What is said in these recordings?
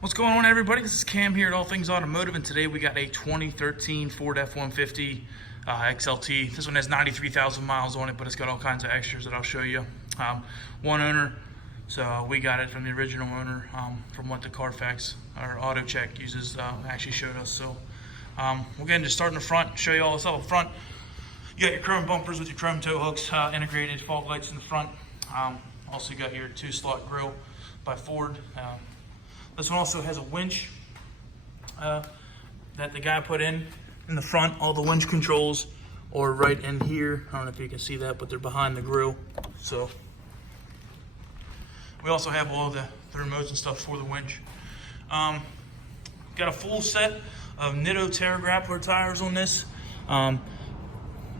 What's going on, everybody? This is Cam here at All Things Automotive, and today we got a 2013 Ford F-150 XLT. This one has 93,000 miles on it, but it's got all kinds of extras that I'll show you. One owner, so we got it from the original owner, from what the Carfax or Auto Check uses actually showed us. So we'll go ahead and just start in the front, show you all this up front. You got your chrome bumpers with your chrome tow hooks, integrated fog lights in the front. Also got your 2-slot grill by Ford. This one also has a winch that the guy put in the front. All the winch controls are right in here. I don't know if you can see that, but they're behind the grill. So we also have all the remotes and stuff for the winch. Got a full set of NITTO TERRA GRAPPLER tires on this.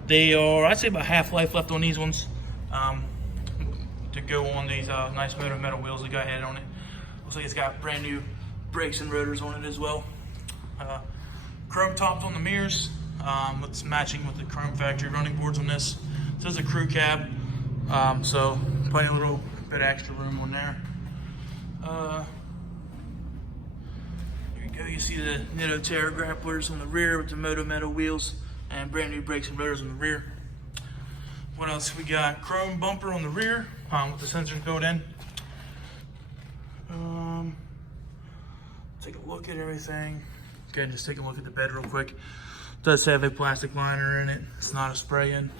They are, I'd say, about half life left on these ones to go on these nice MOTO metal wheels the guy had on it. Looks like it's got brand new brakes and rotors on it as well. Chrome tops on the mirrors. It's matching with the chrome factory running boards on this. This is a crew cab, so plenty of little bit of extra room on there. There you go. You see the NITTO TERRA grapplers on the rear with the MOTO metal wheels and brand new brakes and rotors on the rear. What else? We got chrome bumper on the rear with the sensors built in. Take a look at everything. Okay, just take a look at the bed real quick. It does have a plastic liner in it. It's not a spray-in.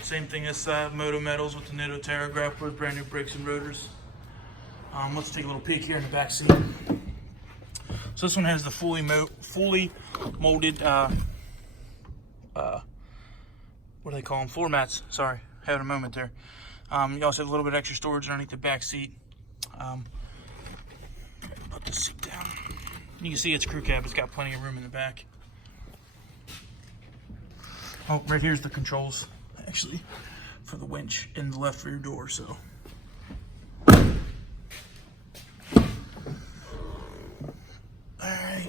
Same thing this side, MOTO metals with the NITTO TERRA grapplers, brand new brakes and rotors. Let's take a little peek here in the back seat. So this one has the fully molded, what do they call them? Floor mats. Sorry, having a moment there. You also have a little bit of extra storage underneath the back seat. Put the seat down. You can see it's crew cab. It's got plenty of room in the back. Oh, right here's the controls, actually, for the winch in the left rear door. So, all right.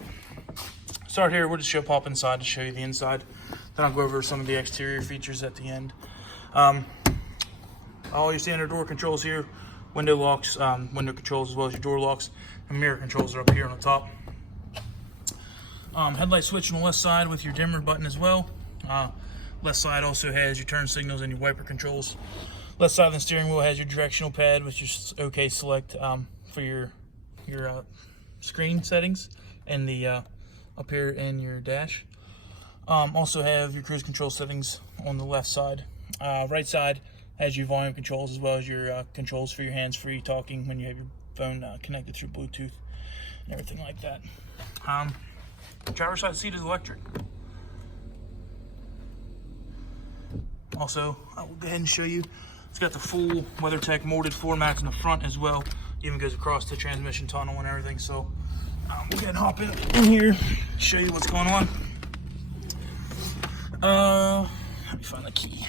Start here. We'll just pop inside to show you the inside. Then I'll go over some of the exterior features at the end. All your standard door controls here, window locks, window controls, as well as your door locks, and mirror controls are up here on the top. Headlight switch on the left side with your dimmer button as well. Left side also has your turn signals and your wiper controls. Left side of the steering wheel has your directional pad with your OK select for your screen settings, and the up here in your dash. Also have your cruise control settings on the left side. Right side has your volume controls, as well as your controls for your hands-free talking when you have your phone connected through Bluetooth and everything like that. Driver's side seat is electric. Also, I will go ahead and show you, it's got the full WeatherTech molded floor mats in the front as well. Even goes across the transmission tunnel and everything. So we'll go ahead and hop in here, show you what's going on. Let me find the key.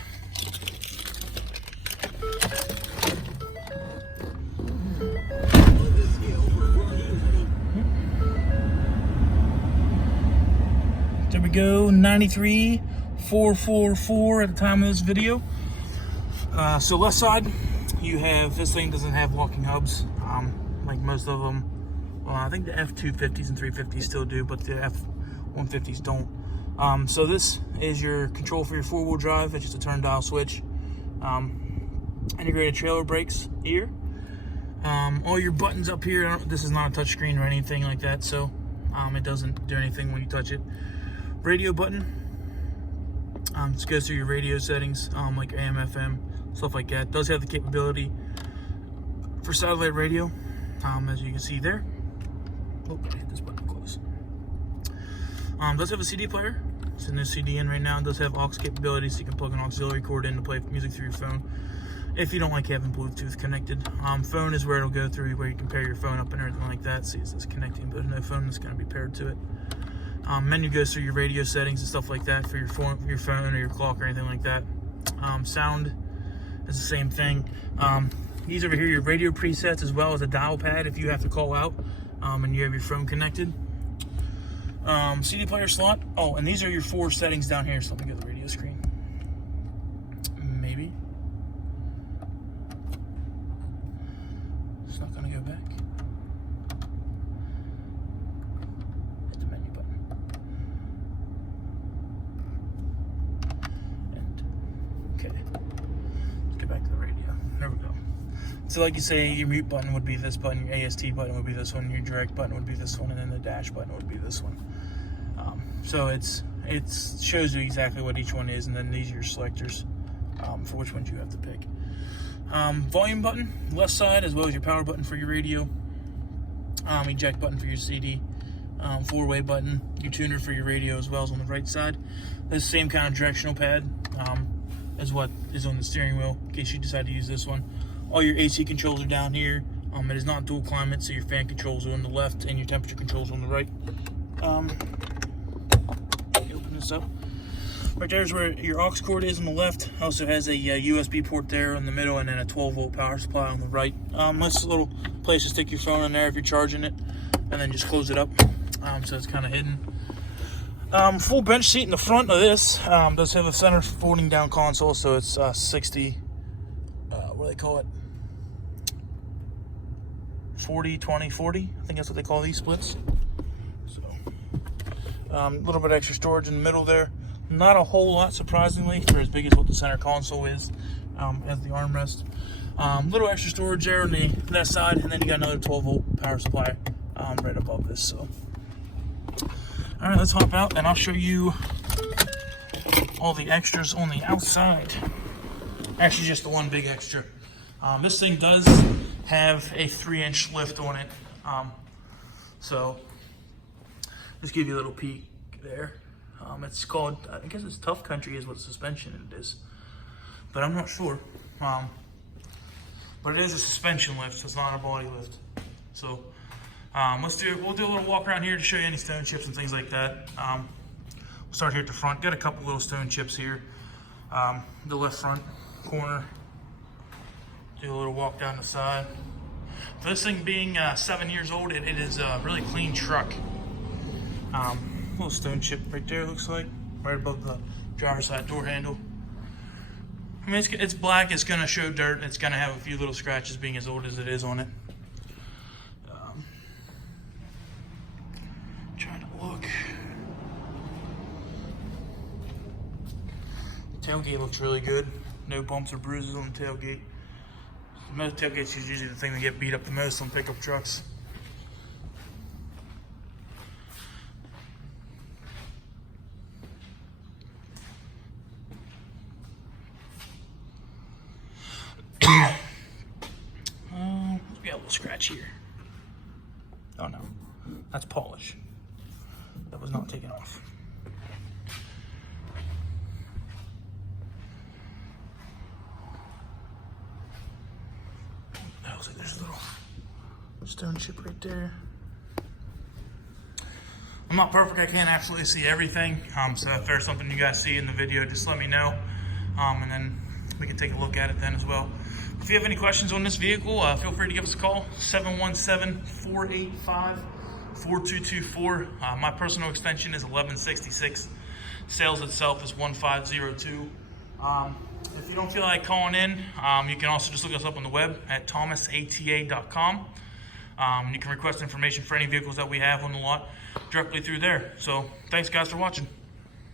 There we go, 93,444 at the time of this video. So left side, you have, this thing doesn't have locking hubs, like most of them. Well, I think the F-250s and 350s still do, but the F-150s don't. So this is your control for your 4-wheel drive. It's just a turn dial switch. Integrated trailer brakes here. All your buttons up here. This is not a touch screen or anything like that, so it doesn't do anything when you touch it. Radio button. This goes through your radio settings, like AM, FM, stuff like that. It does have the capability for satellite radio, as you can see there. Oh, I hit this button close. Does have a CD player. It's in this CD in right now. It does have aux capability, so you can plug an auxiliary cord in to play music through your phone if you don't like having Bluetooth connected. Phone is where it'll go through, where you can pair your phone up and everything like that. See, it's connecting, but there's no phone that's going to be paired to it. Menu goes through your radio settings and stuff like that for your phone or your clock or anything like that. Sound is the same thing. These over here, your radio presets, as well as a dial pad if you have to call out and you have your phone connected. CD player slot. Oh, and these are your 4 settings down here. So let me go to the radio screen. Maybe. not going to go back. Hit the menu button. And, okay. Let's get back to the radio. There we go. So like you say, your mute button would be this button, your AST button would be this one, your direct button would be this one, and then the dash button would be this one. So it shows you exactly what each one is, and then these are your selectors for which ones you have to pick. Volume button, left side, as well as your power button for your radio. Eject button for your CD. Four-way button, your tuner for your radio as well as on the right side. This same kind of directional pad as what is on the steering wheel, in case you decide to use this one. All your AC controls are down here. It is not dual climate, so your fan controls are on the left and your temperature controls on the right. Open this up. Right there's where your aux cord is on the left. Also has a USB port there in the middle, and then a 12-volt power supply on the right. Nice little place to stick your phone in there if you're charging it, and then just close it up, so it's kind of hidden. Full bench seat in the front of this. Does have a center folding down console, so it's 60. What do they call it? 40, 20, 40. I think that's what they call these splits. So, a little bit extra storage in the middle there. Not a whole lot, surprisingly, for as big as what the center console is, as the armrest. Little extra storage there on that side, and then you got another 12-volt power supply right above this. So, all right, let's hop out, and I'll show you all the extras on the outside. Actually, just the one big extra. This thing does have a 3-inch lift on it, so just give you a little peek there. It's called, I guess it's Tough Country is what suspension it is, but I'm not sure. But it is a suspension lift, so it's not a body lift. So we'll do a little walk around here to show you any stone chips and things like that. We'll start here at the front. Got a couple little stone chips here. The left front corner. Do a little walk down the side. For this thing being 7 years old, it is a really clean truck. Little stone chip right there, looks like, right above the driver's side door handle. I mean, it's black, it's gonna show dirt, it's gonna have a few little scratches being as old as it is on it. Trying to look. Tailgate looks really good. No bumps or bruises on the tailgate. Most tailgates is usually the thing that get beat up the most on pickup trucks. We got a little scratch here. Oh no, that's polish. That was not taken off. That looks like there's a little stone chip right there. I'm not perfect, I can't absolutely see everything. So if there's something you guys see in the video, just let me know. And then we can take a look at it then as well. If you have any questions on this vehicle, feel free to give us a call, 717-485-4224. My personal extension is 1166. Sales itself is 1502. If you don't feel like calling in, you can also just look us up on the web at thomasata.com. You can request information for any vehicles that we have on the lot directly through there. So thanks guys for watching.